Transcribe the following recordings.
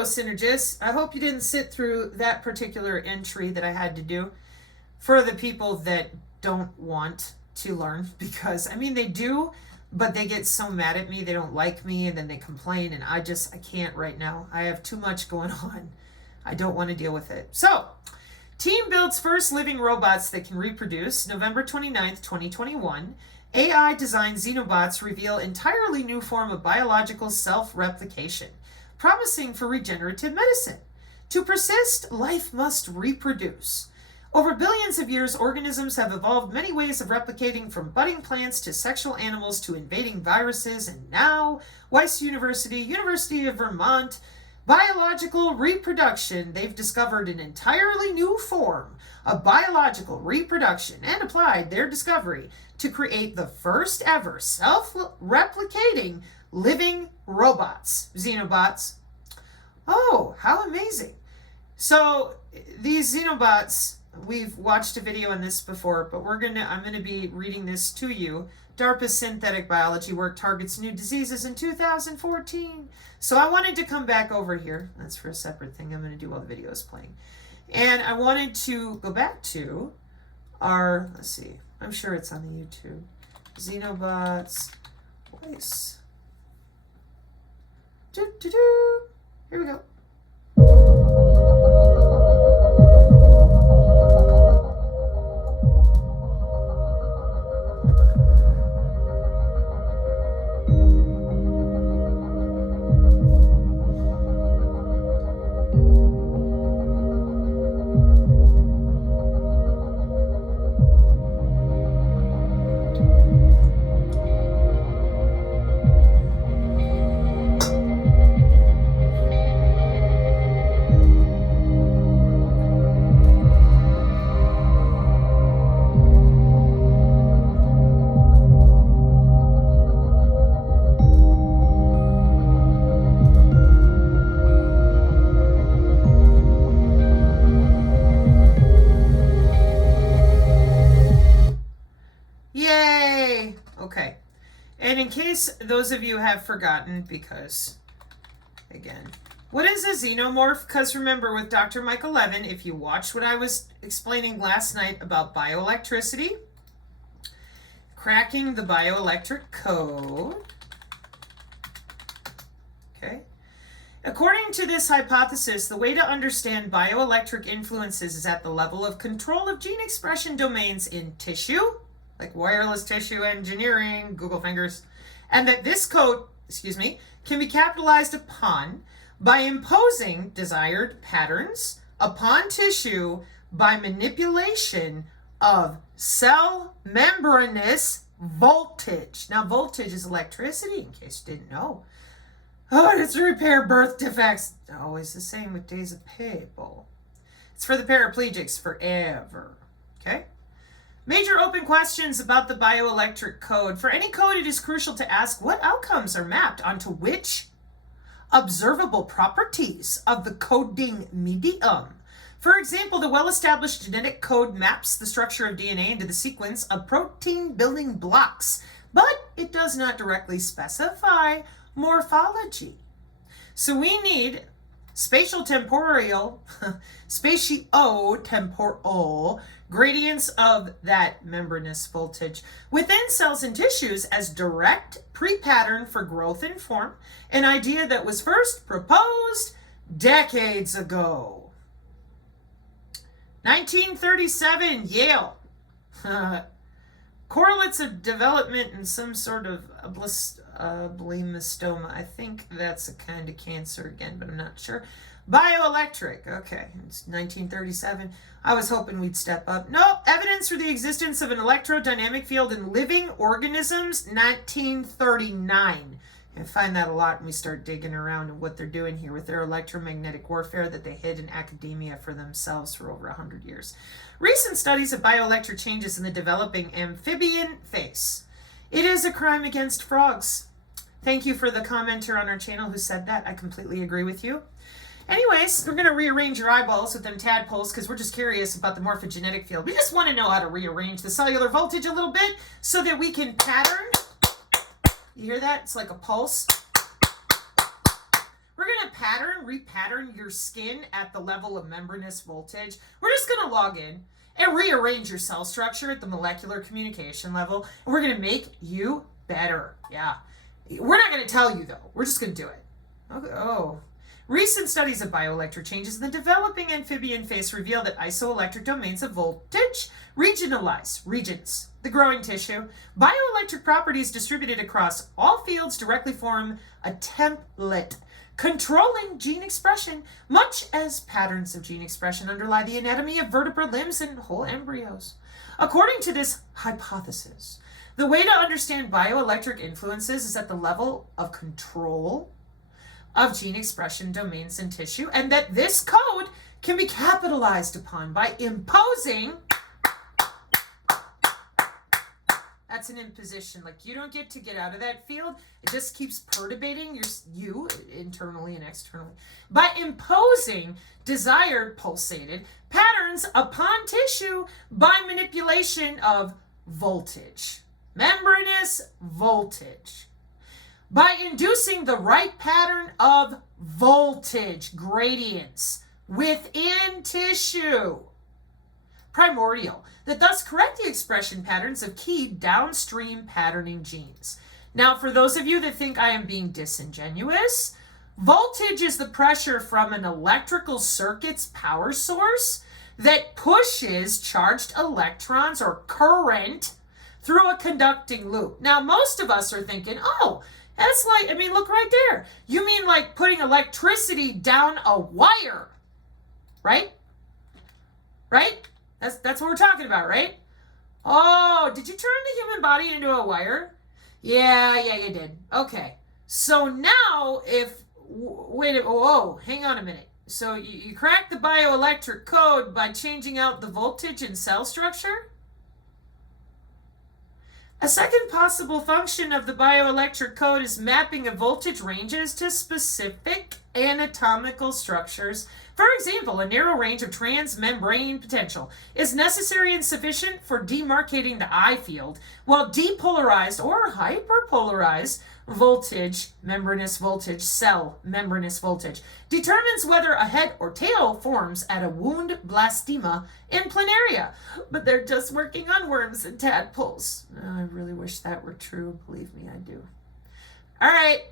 Hello, Synergists. I hope you didn't sit through that particular entry that I had to do for the people that don't want to learn, because, I mean, they do, but they get so mad at me, they don't like me, and then they complain, and I can't right now. I have too much going on. I don't want to deal with it. So, team builds first living robots that can reproduce. November 29th, 2021. AI designed xenobots reveal entirely new form of biological self-replication, promising for regenerative medicine. To persist, life must reproduce. Over billions of years, organisms have evolved many ways of replicating, from budding plants to sexual animals to invading viruses, and now, Weiss University, University of Vermont, biological reproduction. They've discovered an entirely new form of biological reproduction and applied their discovery to create the first ever self-replicating living robots, xenobots. Oh, how amazing. So these xenobots, we've watched a video on this before, but I'm going to be reading this to you. DARPA's synthetic biology work targets new diseases in 2014. So I wanted to come back over here. That's for a separate thing I'm going to do while the video is playing. And I wanted to go back to our, let's see, I'm sure it's on the YouTube. Xenobots voice. Here we go. Yay! Okay. And in case those of you have forgotten, because, again, what is a xenomorph? Because remember, with Dr. Michael Levin, if you watched what I was explaining last night about bioelectricity, cracking the bioelectric code, okay? According to this hypothesis, the way to understand bioelectric influences is at the level of control of gene expression domains in tissue, like wireless tissue engineering, Google fingers, and that this code, can be capitalized upon by imposing desired patterns upon tissue by manipulation of cell membranous voltage. Now, voltage is electricity, in case you didn't know. Oh, and it's to repair birth defects. Always the same with days of people. It's for the paraplegics forever, okay? Major open questions about the bioelectric code. For any code, it is crucial to ask what outcomes are mapped onto which observable properties of the coding medium. For example, the well-established genetic code maps the structure of DNA into the sequence of protein building blocks, but it does not directly specify morphology. So we need spatiotemporal gradients of that membranous voltage within cells and tissues as direct pre-pattern for growth and form, an idea that was first proposed decades ago. 1937, Yale. Correlates of development in some sort of bleomystoma. I think that's a kind of cancer again, but I'm not sure. Bioelectric. Okay, it's 1937. I was hoping we'd step up. Nope. Evidence for the existence of an electrodynamic field in living organisms, 1939. I find that a lot when we start digging around and what they're doing here with their electromagnetic warfare that they hid in academia for themselves for over 100 years. Recent studies of bioelectric changes in the developing amphibian face. It is a crime against frogs. Thank you for the commenter on our channel who said that. I completely agree with you. Anyways, we're going to rearrange your eyeballs with them tadpoles because we're just curious about the morphogenetic field. We just want to know how to rearrange the cellular voltage a little bit so that we can pattern. You hear that? It's like a pulse. We're going to repattern your skin at the level of membranous voltage, we're just going to log in and rearrange your cell structure at the molecular communication level, and we're going to make you better. Yeah. We're not going to tell you, though. We're just going to do it. Okay. Oh. Recent studies of bioelectric changes in the developing amphibian face reveal that isoelectric domains of voltage regionalize regions, the growing tissue. Bioelectric properties distributed across all fields directly form a template controlling gene expression, much as patterns of gene expression underlie the anatomy of vertebrate limbs and whole embryos. According to this hypothesis, the way to understand bioelectric influences is at the level of control of gene expression domains in tissue, and that this code can be capitalized upon by imposing. That's an imposition. Like, you don't get to get out of that field. It just keeps perturbating you internally and externally by imposing desired pulsated patterns upon tissue by manipulation of voltage, membranous voltage. By inducing the right pattern of voltage gradients within tissue. Primordial, that thus correct the expression patterns of key downstream patterning genes. Now, for those of you that think I am being disingenuous, voltage is the pressure from an electrical circuit's power source that pushes charged electrons or current through a conducting loop. Now, most of us are thinking, oh, that's like, look right there. You mean like putting electricity down a wire, right? Right? That's what we're talking about, right? Oh, did you turn the human body into a wire? Yeah, you did. Okay. So now hang on a minute. So you crack the bioelectric code by changing out the voltage in cell structure? A second possible function of the bioelectric code is mapping of voltage ranges to specific anatomical structures. For example, a narrow range of transmembrane potential is necessary and sufficient for demarcating the eye field, while depolarized or hyperpolarized voltage, membranous voltage, cell membranous voltage, determines whether a head or tail forms at a wound blastema in planaria. But they're just working on worms and tadpoles. I really wish that were true. Believe me, I do. All right,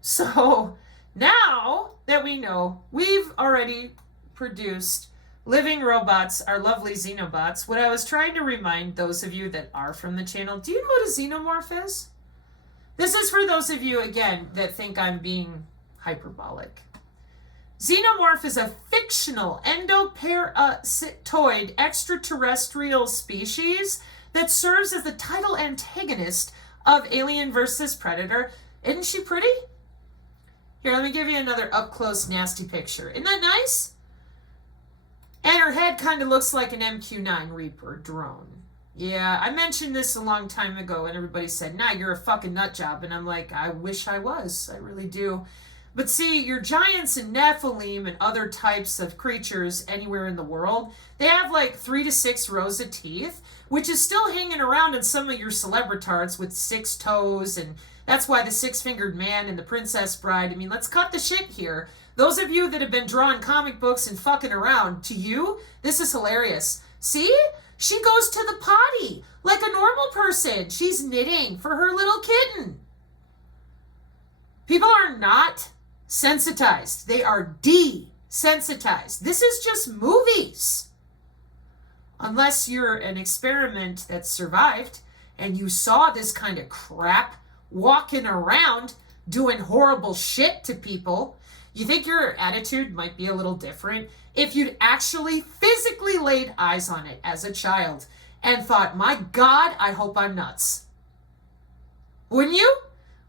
so now that we know we've already produced living robots, our lovely xenobots, what I was trying to remind those of you that are from the channel, do you know what a xenomorph is? This is for those of you, again, that think I'm being hyperbolic. Xenomorph is a fictional endoparasitoid extraterrestrial species that serves as the title antagonist of Alien vs. Predator. Isn't she pretty? Here, let me give you another up-close nasty picture. Isn't that nice? And her head kind of looks like an MQ-9 Reaper drone. Yeah, I mentioned this a long time ago, and everybody said, nah, you're a fucking nut job. And I'm like, I wish I was. I really do. But see, your giants and Nephilim and other types of creatures anywhere in the world, they have like 3 to 6 rows of teeth, which is still hanging around in some of your celebritards with 6 toes, and that's why the 6-fingered man and the Princess Bride, let's cut the shit here. Those of you that have been drawing comic books and fucking around, to you, this is hilarious. See? She goes to the potty like a normal person. She's knitting for her little kitten. People are not sensitized. They are desensitized. This is just movies. Unless you're an experiment that survived and you saw this kind of crap walking around doing horrible shit to people, you think your attitude might be a little different if you'd actually physically laid eyes on it as a child and thought, my God, I hope I'm nuts. Wouldn't you?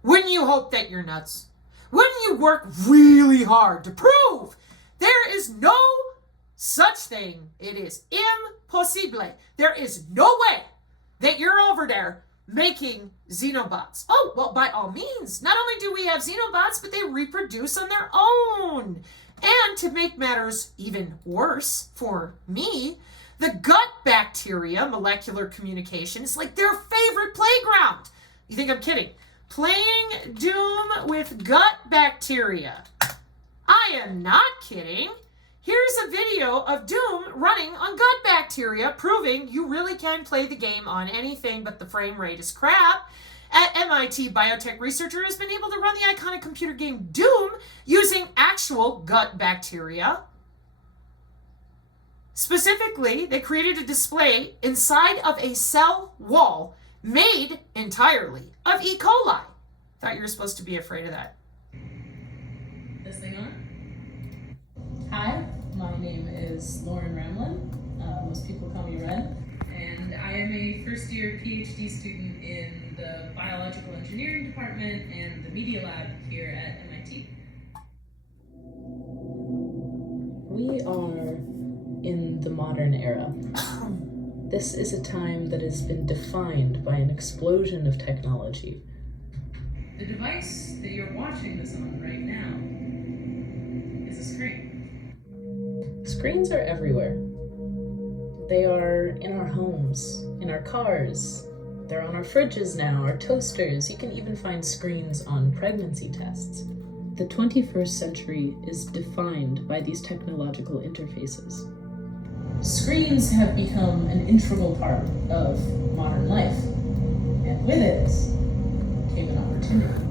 Wouldn't you hope that you're nuts? Wouldn't you work really hard to prove there is no such thing? It is impossible. There is no way that you're over there making xenobots. Oh, well, by all means, not only do we have xenobots, but they reproduce on their own. And to make matters even worse for me, the gut bacteria, molecular communication, is like their favorite playground. You think I'm kidding? Playing Doom with gut bacteria. I am not kidding. Here's a video of Doom running on gut bacteria, proving you really can play the game on anything, but the frame rate is crap. At MIT, biotech researcher has been able to run the iconic computer game Doom using actual gut bacteria. Specifically, they created a display inside of a cell wall made entirely of E. coli. Thought you were supposed to be afraid of that. This thing on? Hi, my name is Lauren Ramlin. Most people call me Red. And I am a first year PhD student in the biological engineering department and the media lab here at MIT. We are in the modern era. This is a time that has been defined by an explosion of technology. The device that you're watching this on right now is a screen. Screens are everywhere. They are in our homes, in our cars. They're on our fridges now, our toasters. You can even find screens on pregnancy tests. The 21st century is defined by these technological interfaces. Screens have become an integral part of modern life, and with it came an opportunity.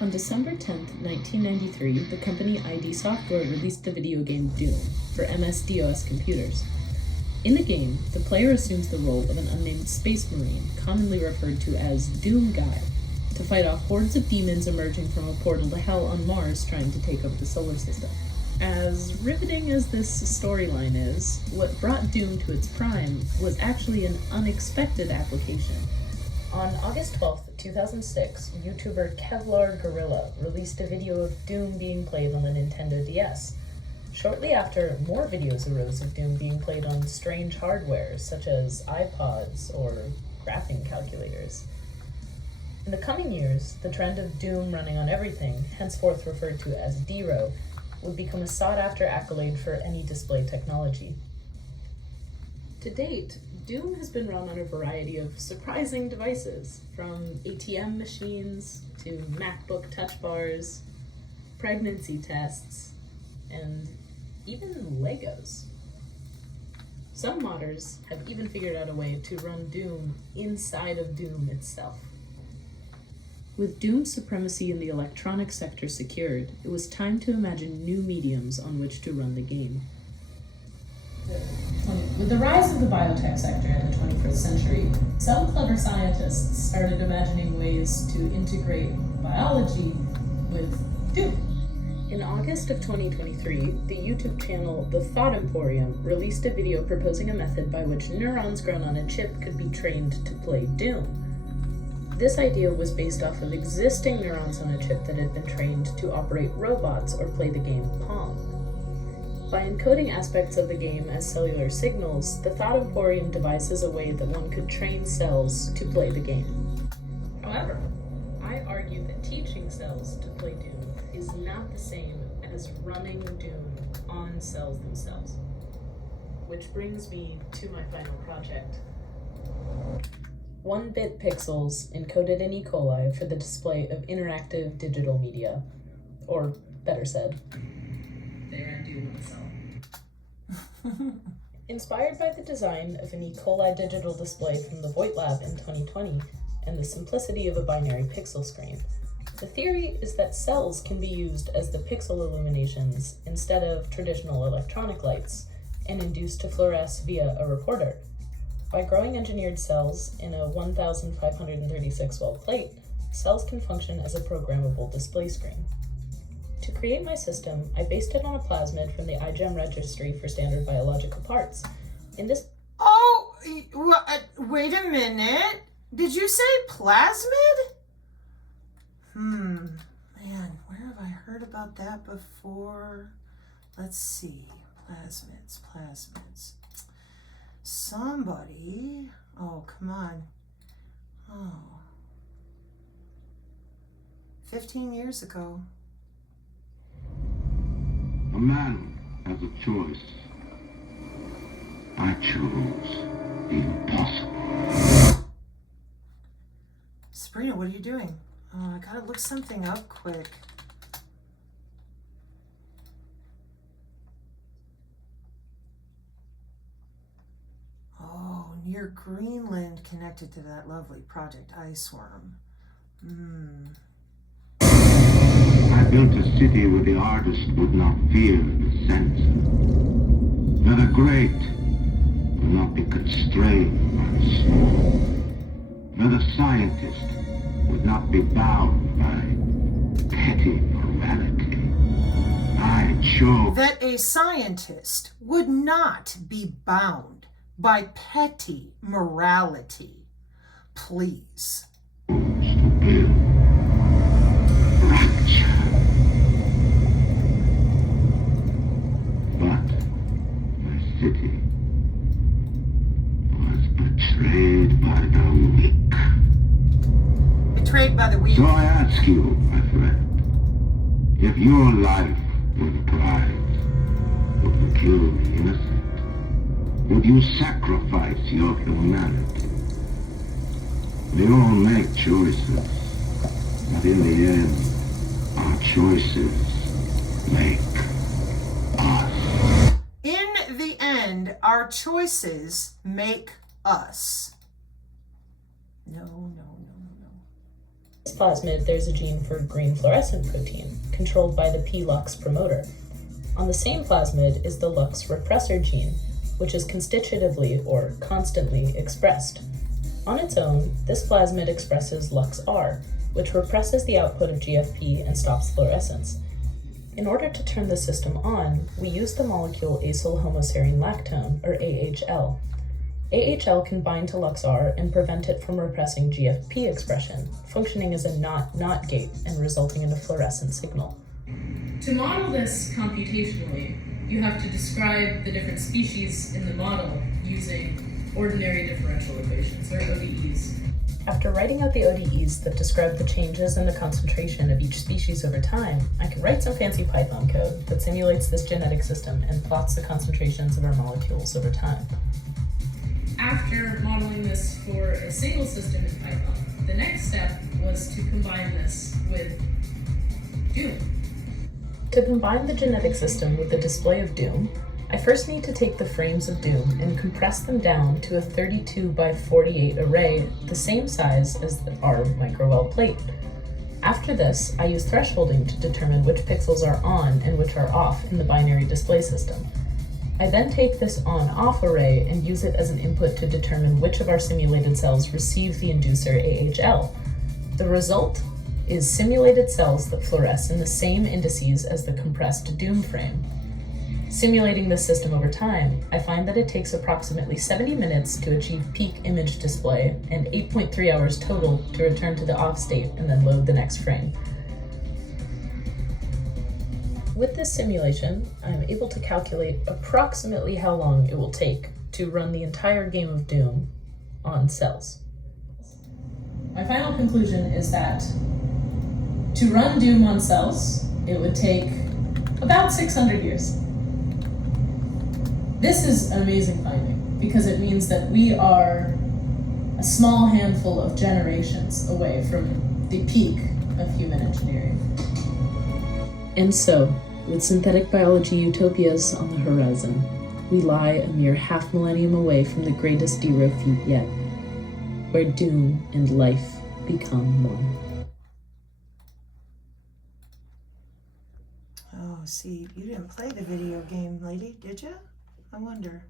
On December 10th, 1993, the company ID Software released the video game Doom for MS-DOS computers. In the game, the player assumes the role of an unnamed space marine, commonly referred to as Doom Guy, to fight off hordes of demons emerging from a portal to hell on Mars trying to take over the solar system. As riveting as this storyline is, what brought Doom to its prime was actually an unexpected application. On August 12th, 2006, YouTuber Kevlar Gorilla released a video of Doom being played on the Nintendo DS. Shortly after, more videos arose of Doom being played on strange hardware, such as iPods or graphing calculators. In the coming years, the trend of Doom running on everything, henceforth referred to as DRO, would become a sought-after accolade for any display technology. To date, Doom has been run on a variety of surprising devices, from ATM machines to MacBook touch bars, pregnancy tests, and even Legos. Some modders have even figured out a way to run Doom inside of Doom itself. With Doom's supremacy in the electronic sector secured, it was time to imagine new mediums on which to run the game. With the rise of the biotech sector in the 21st century, some clever scientists started imagining ways to integrate biology with Doom. In August of 2023, the YouTube channel The Thought Emporium released a video proposing a method by which neurons grown on a chip could be trained to play Doom. This idea was based off of existing neurons on a chip that had been trained to operate robots or play the game Pong. By encoding aspects of the game as cellular signals, the Thought Emporium devises a way that one could train cells to play the game. However, I argue that teaching cells to play Doom is not the same as running Doom on cells themselves. Which brings me to my final project. 1-bit pixels encoded in E. coli for the display of interactive digital media. Or, better said, they're Doom on cell. Inspired by the design of an E. coli digital display from the Voight Lab in 2020 and the simplicity of a binary pixel screen, the theory is that cells can be used as the pixel illuminations instead of traditional electronic lights and induced to fluoresce via a recorder. By growing engineered cells in a 1,536 well plate, cells can function as a programmable display screen. To create my system, I based it on a plasmid from the iGEM registry for standard biological parts. In this... Oh, wait a minute. Did you say plasmid? Man, where have I heard about that before? Let's see. Plasmids. Somebody, oh, come on. 15 years ago. A man has a choice. I choose the impossible. Sabrina, what are you doing? Oh, I gotta look something up quick. Oh, near Greenland, connected to that lovely Project Iceworm. I built a city where the artist would not fear the censor, where the great would not be constrained by the small, where the scientist would not be bound by petty morality. I chose That a scientist would not be bound by petty morality. Please. to build rapture. But my city was betrayed by the weak. Betrayed by the weak. So I ask you, my friend, if your life were the prize, would you kill the innocent? Would you sacrifice your humanity? We all make choices, but in the end, our choices make us. In the end, our choices make us. No. This plasmid, there's a gene for green fluorescent protein, controlled by the P-Lux promoter. On the same plasmid is the Lux repressor gene, which is constitutively or constantly expressed. On its own, this plasmid expresses LuxR, which represses the output of GFP and stops fluorescence. In order to turn the system on, we use the molecule acyl homoserine lactone, or AHL. AHL can bind to LuxR and prevent it from repressing GFP expression, functioning as a not gate and resulting in a fluorescent signal. To model this computationally, you have to describe the different species in the model using ordinary differential equations, or ODEs. After writing out the ODEs that describe the changes in the concentration of each species over time, I can write some fancy Python code that simulates this genetic system and plots the concentrations of our molecules over time. After modeling this for a single system in Python, the next step was to combine this with Doom. To combine the genetic system with the display of Doom, I first need to take the frames of Doom and compress them down to a 32 by 48 array the same size as our microwell plate. After this, I use thresholding to determine which pixels are on and which are off in the binary display system. I then take this on-off array and use it as an input to determine which of our simulated cells receive the inducer AHL. The result is simulated cells that fluoresce in the same indices as the compressed Doom frame. Simulating this system over time, I find that it takes approximately 70 minutes to achieve peak image display and 8.3 hours total to return to the off state and then load the next frame. With this simulation, I'm able to calculate approximately how long it will take to run the entire game of Doom on cells. My final conclusion is that to run Doom on cells, it would take about 600 years. This is an amazing finding because it means that we are a small handful of generations away from the peak of human engineering. And so, with synthetic biology utopias on the horizon, we lie a mere half millennium away from the greatest zero feat yet, where Doom and life become one. Oh, see, you didn't play the video game, lady, did you? I wonder.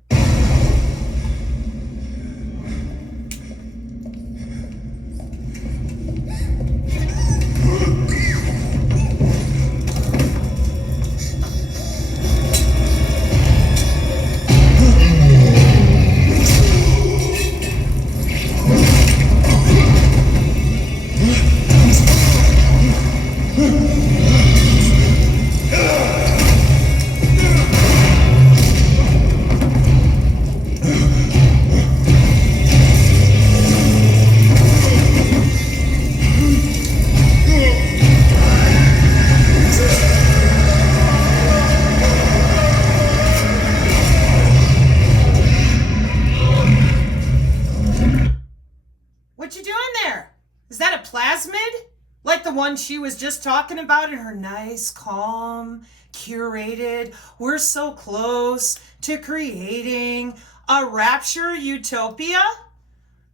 she was just talking about in her nice, calm, curated, we're so close to creating a rapture utopia?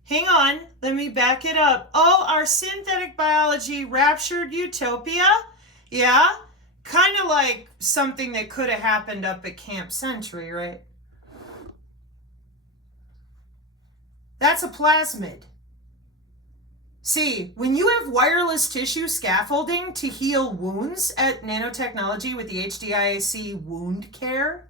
Hang on, let me back it up. Oh, our synthetic biology raptured utopia? Yeah, kind of like something that could have happened up at Camp Century, right? That's a plasmid. See, when you have wireless tissue scaffolding to heal wounds at nanotechnology with the HDIAC wound care,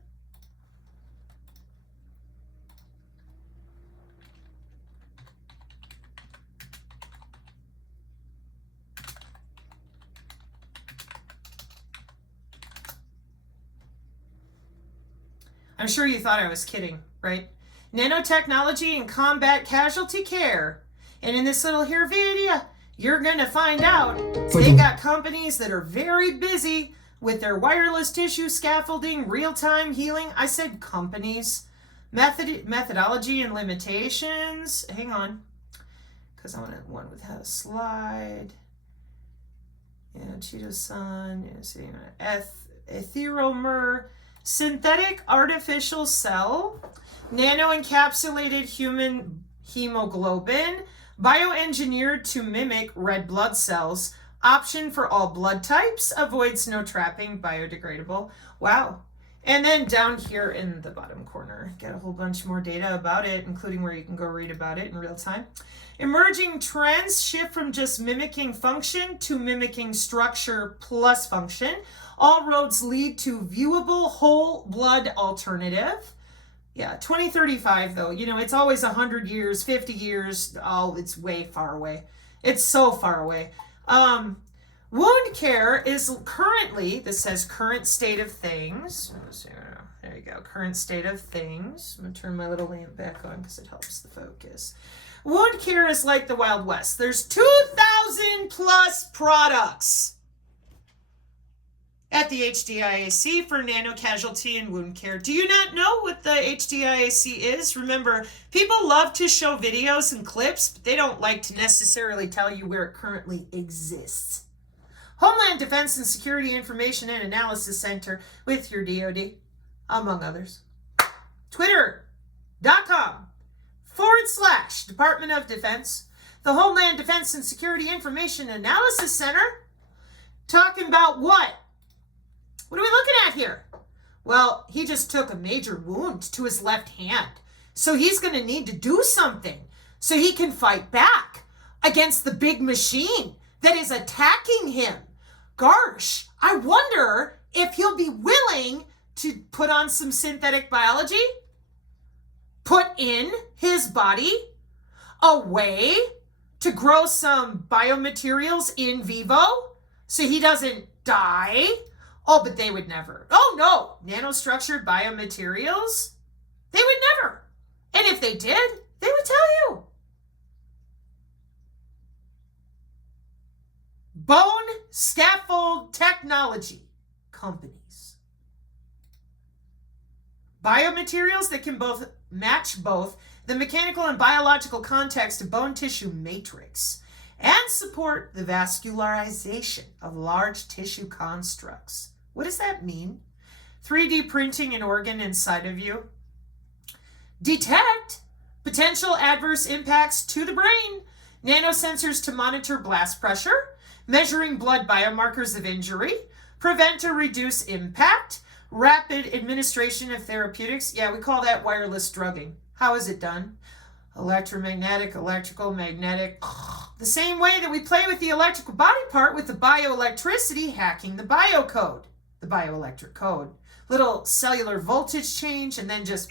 I'm sure you thought I was kidding, right? Nanotechnology and combat casualty care. And in this little here video, you're going to find out they got companies that are very busy with their wireless tissue scaffolding, real-time healing. I said companies. Methodology and limitations. Hang on. Because I want one with how to slide. Yeah, Cheeto-san. Yeah, see, etheromer. Synthetic artificial cell. Nano-encapsulated human hemoglobin. Bioengineered to mimic red blood cells. Option for all blood types. Avoids no trapping. Biodegradable. Wow. And then down here in the bottom corner, get a whole bunch more data about it, including where you can go read about it in real time. Emerging trends shift from just mimicking function to mimicking structure plus function. All roads lead to viewable whole blood alternative. Yeah, 2035 though, you know, it's always 100 years, 50 years. Oh, it's way far away. It's so far away. Wound care is currently, this says current state of things. There you go, current state of things. I'm gonna turn my little lamp back on because it helps the focus. Wound care is like the Wild West. There's 2,000 plus products at the HDIAC for nano-casualty and wound care. Do you not know what the HDIAC is? Remember, people love to show videos and clips, but they don't like to necessarily tell you where it currently exists. Homeland Defense and Security Information and Analysis Center with your DoD, among others. Twitter.com/Department of Defense. The Homeland Defense and Security Information Analysis Center. Talking about what? What are we looking at here? Well, he just took a major wound to his left hand. So he's going to need to do something so he can fight back against the big machine that is attacking him. Gosh, I wonder if he'll be willing to put on some synthetic biology, put in his body a way to grow some biomaterials in vivo so he doesn't die. Oh, but they would never. Oh, no. Nanostructured biomaterials? They would never. And if they did, they would tell you. Bone scaffold technology companies. Biomaterials that can both match both the mechanical and biological context of bone tissue matrix and support the vascularization of large tissue constructs. What does that mean? 3D printing an organ inside of you. Detect potential adverse impacts to the brain. Nanosensors to monitor blast pressure. Measuring blood biomarkers of injury. Prevent or reduce impact. Rapid administration of therapeutics. Yeah, we call that wireless drugging. How is it done? Electromagnetic, electrical, magnetic. The same way that we play with the electrical body part with the bioelectricity, hacking the biocode. The bioelectric code. Little cellular voltage change and then just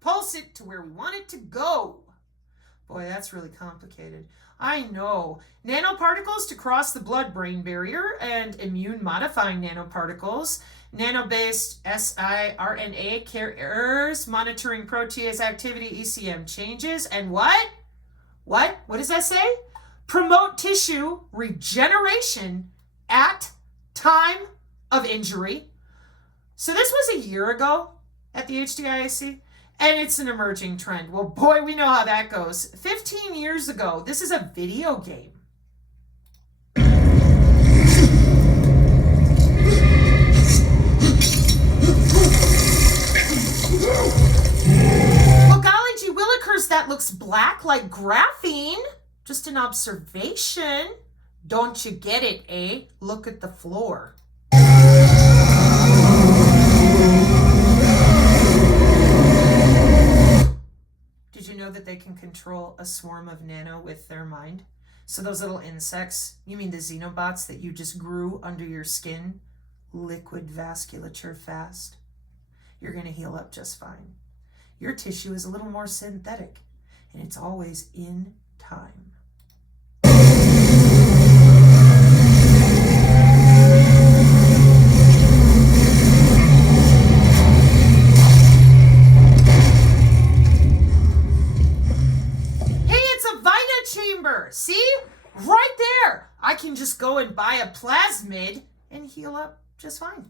pulse it to where we want it to go. Boy, that's really complicated. I know. Nanoparticles to cross the blood-brain barrier and immune-modifying nanoparticles. Nano-based siRNA carriers, monitoring protease activity, ECM changes, and what? What does that say? Promote tissue regeneration at time of injury. So this was a year ago at the HDIAC, And it's an emerging trend. Well, boy, we know how that goes. 15 years ago, this is a video game. Well, golly gee willikers, that looks black like graphene. Just an observation. Don't you get it, eh? Look at the floor. Did you know that they can control a swarm of nano with their mind? So those little insects, you mean the xenobots that you just grew under your skin? Liquid vasculature fast. You're going to heal up just fine. Your tissue is a little more synthetic, and it's always in time. See? Right there! I can just go and buy a plasmid and heal up just fine.